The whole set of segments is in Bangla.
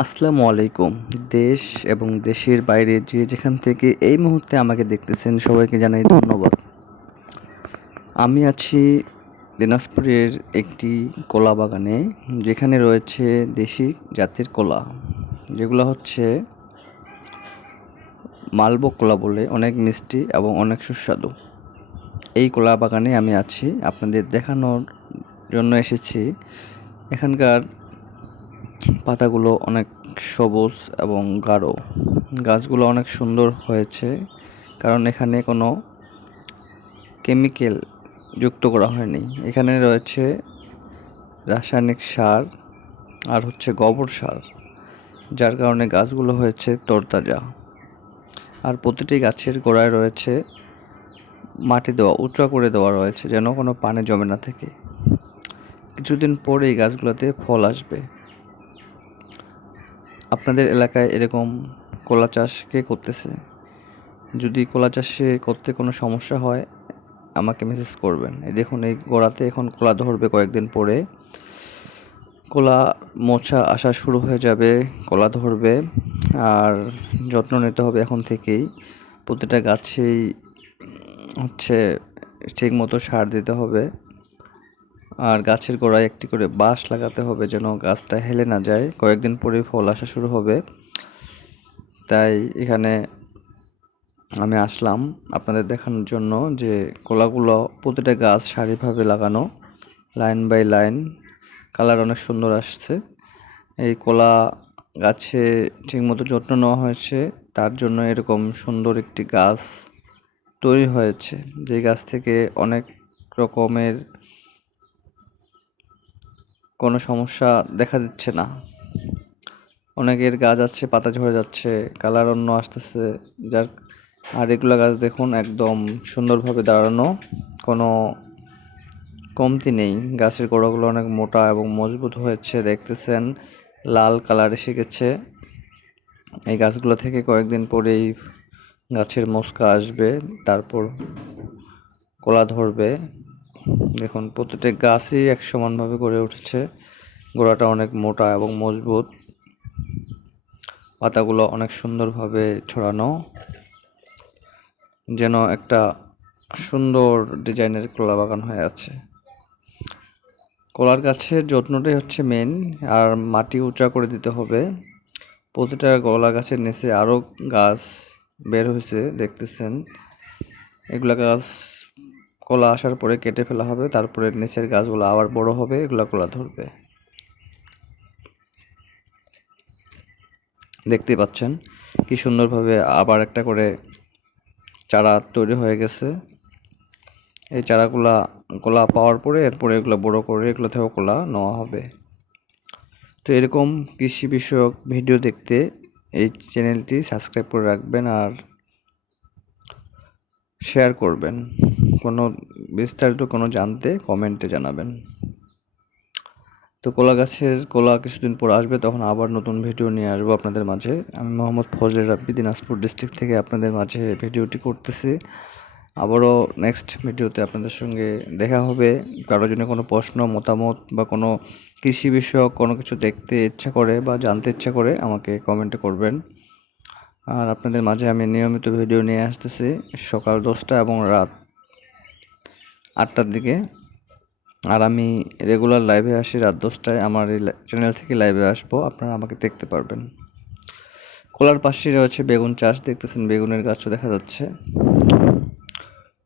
আসসালামু আলাইকুম। দেশ এবং দেশের বাইরে যে যেখান থেকে এই মুহূর্তে আমাকে দেখতেছেন সবাইকে জানাই ধন্যবাদ। আমি আছি দিনাজপুরের একটি কলা বাগানে, যেখানে রয়েছে দেশি জাতের কলা, যেগুলো হচ্ছে মালভোগ কলা বলে, অনেক মিষ্টি এবং অনেক সুস্বাদু। এই কলা বাগানে আমি আছি, আপনাদের দেখানোর জন্য এসেছি। এখানকার পাতাগুলো অনেক সবুজ এবং গাঢ়। গাছগুলো অনেক সুন্দর হয়েছে, কারণ এখানে কোনো কেমিক্যাল যুক্ত করা হয়নি। এখানে রয়েছে রাসায়নিক সার আর হচ্ছে গোবর সার, যার কারণে গাছগুলো হয়েছে তরতাজা। আর প্রতিটি গাছের গোড়ায় রয়েছে মাটি দেওয়া, উঁচা করে দেওয়া রয়েছে, যেন কোনো পানি জমে না থাকে। কিছুদিন পরে এই গাছগুলোতে ফল আসবে। আপনাদের এলাকায় এরকম কলা চাষ কে করতেছে? যদি কলা চাষে করতে কোনো সমস্যা হয় আমাকে মেসেজ করবেন। এই দেখুন, এই গোড়াতে এখন কলা ধরবে, কয়েকদিন পরে কলা মোচা আসা শুরু হয়ে যাবে, কলা ধরবে। আর যত্ন নিতে হবে এখন থেকেই। প্রতিটা গাছেই হচ্ছে ঠিক মতো সার দিতে হবে। আর গাছের গোড়ায় একটি করে বাঁশ লাগাতে হবে, যেন গাছটা হেলে না যায়। কয়েকদিন পরেই ফল আসা শুরু হবে, তাই এখানে আমি আসলাম আপনাদের দেখানোর জন্য যে কলাগুলো প্রতিটা গাছ সারিভাবে লাগানো, লাইন বাই লাইন। কালার অনেক সুন্দর আসছে। এই কলা গাছে ঠিকমতো যত্ন নেওয়া হয়েছে, তার জন্য এরকম সুন্দর একটি গাছ তৈরি হয়েছে। যে গাছ থেকে অনেক রকমের কোনো সমস্যা দেখা দিচ্ছে না। অনেকের গাছ আছে পাতা ঝরে যাচ্ছে, কালার অন্য আসতেছে, যার আর এগুলো গাছ দেখুন একদম সুন্দরভাবে দাঁড়ানো, কোনো কমতি নেই। গাছের গোড়াগুলো অনেক মোটা এবং মজবুত হয়েছে, দেখতেছেন লাল কালার এসে গেছে। এই গাছগুলো থেকে কয়েকদিন পরেই গাছের মস্কা আসবে, তারপর কলা ধরবে। দেখুন প্রতিটা গাছই এক সমানভাবে গড়ে উঠেছে, গোড়াটা অনেক মোটা এবং মজবুত, পাতাগুলো অনেক সুন্দরভাবে ছড়ানো, যেন একটা সুন্দর ডিজাইনের কলা বাগান হয়ে আছে। কলার গাছের যত্নটাই হচ্ছে মেন, আর মাটি উঁচা করে দিতে হবে। প্রতিটা কলা গাছের নিচে আরও গাছ বের হয়েছে, দেখতেছেন। এগুলা গাছ কলা আসার পরে কেটে ফেলা হবে, তারপরে নিচের গাছগুলো আবার বড় হবে, এগুলা কলা ধরবে। দেখতে পাচ্ছেন কি সুন্দরভাবে আবার একটা করে চারা তৈরি হয়ে গেছে। এই চারাগুলা কলা পাওয়ার পরে এরপরে এগুলো বড় করে এগুলো থেকেও কলা নেওয়া হবে। তো এরকম কৃষি বিষয়ক ভিডিও দেখতে এই চ্যানেলটি সাবস্ক্রাইব করে রাখবেন আর শেয়ার করবেন। কোনো বিস্তারিত কোনো জানতে কমেন্টে জানাবেন। তো কলা গাছের কলা কিছুদিন পর আসবে, তখন আবার নতুন ভিডিও নিয়ে আসবো আপনাদের মাঝে। আমি মোহাম্মদ ফজলে রাব্বি, দিনাজপুর ডিস্ট্রিক্ট থেকে আপনাদের মাঝে ভিডিওটি করতেছি। আবারও নেক্সট ভিডিওতে আপনাদের সঙ্গে দেখা হবে। কারো জন্য কোনো প্রশ্ন, মতামত বা কোনো কৃষি বিষয়ক কোনো কিছু দেখতে ইচ্ছা করে বা জানতে ইচ্ছা করে আমাকে কমেন্টে করবেন। আর আপনাদের মাঝে আমি নিয়মিত ভিডিও নিয়ে আসতেছি সকাল 10টা এবং রাত 8টার দিকে। আর আমি রেগুলার লাইভে আসি রাত 10টায়, আমার এই চ্যানেল থেকে লাইভে আসবো, আপনারা আমাকে দেখতে পারবেন। কলার পাশে রয়েছে বেগুন চাষ, দেখতেছেন বেগুনের গাছও দেখা যাচ্ছে।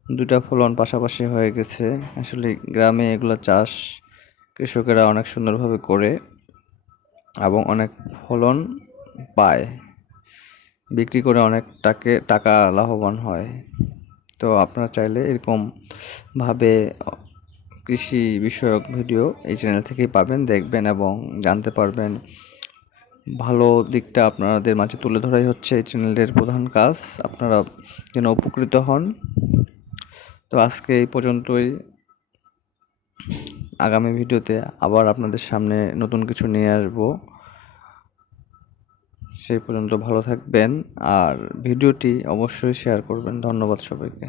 দুটা ফলন পাশাপাশি হয়ে গেছে। আসলে গ্রামে এগুলো চাষ কৃষকেরা অনেক সুন্দরভাবে করে এবং অনেক ফলন পায়, বিক্রি করে অনেক টাকা লাভবান হয়। তো আপনারা চাইলে এরকমভাবে কৃষি বিষয়ক ভিডিও এই চ্যানেল থেকেই পাবেন, দেখবেন এবং জানতে পারবেন। ভালো দিকটা আপনাদের মাঝে তুলে ধরাই হচ্ছে এই চ্যানেলের প্রধান কাজ, আপনারা যেন উপকৃত হন। তো আজকে এই পর্যন্তই। আগামী ভিডিওতে আবার আপনাদের সামনে নতুন কিছু নিয়ে আসব। সেই পর্যন্ত ভালো থাকবেন আর ভিডিওটি অবশ্যই শেয়ার করবেন। ধন্যবাদ সবাইকে।